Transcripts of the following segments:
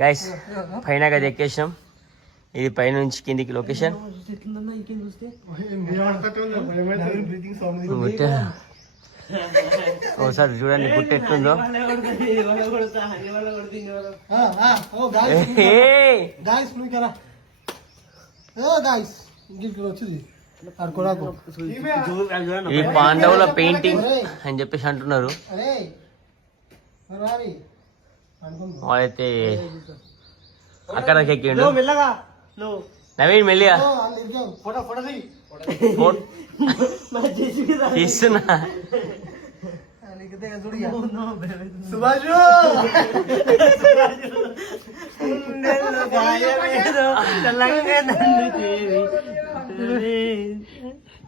Guys పైన గది ఎక్కేసాం. ఇది పైనుంచి కిందికి లొకేషన్. ఒకసారి చూడండి గుట్ట ఎట్లుందో. ఇది పాండవుల పెయింటింగ్ అని చెప్పేసి అంటున్నారు. వాడైతే అక్కడికి ఎక్కిండు. నవీన్ మెల్లిగా తీస్తున్నా.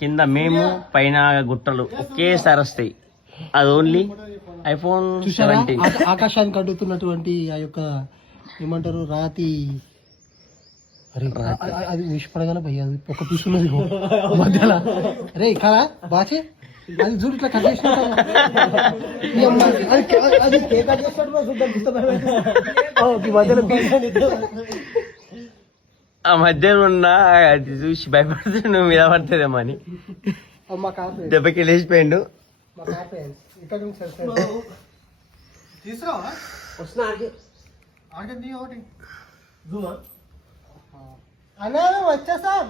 కింద మేము పైన గుట్టలు ఒకేసారి వస్తాయి. అది ఓన్లీ ఐఫోన్ 17. ఆకాశానికి అడ్డుతున్నటువంటి ఆ యొక్క ఏమంటారు రాతి. అది విషపడగానే భయ్య అది ఒక పీస్ ఉన్నది మధ్యలో. అరే కదా బాచే అది చూడు ఇట్లా కట్ చేసిన ఆ మధ్యలో ఉన్న అది చూసి భయపడుతుంది. నువ్వు మీద పడుతుందేమో అని దెబ్బకి లేచిపోయిండు. అన్నా వచ్చేసాం.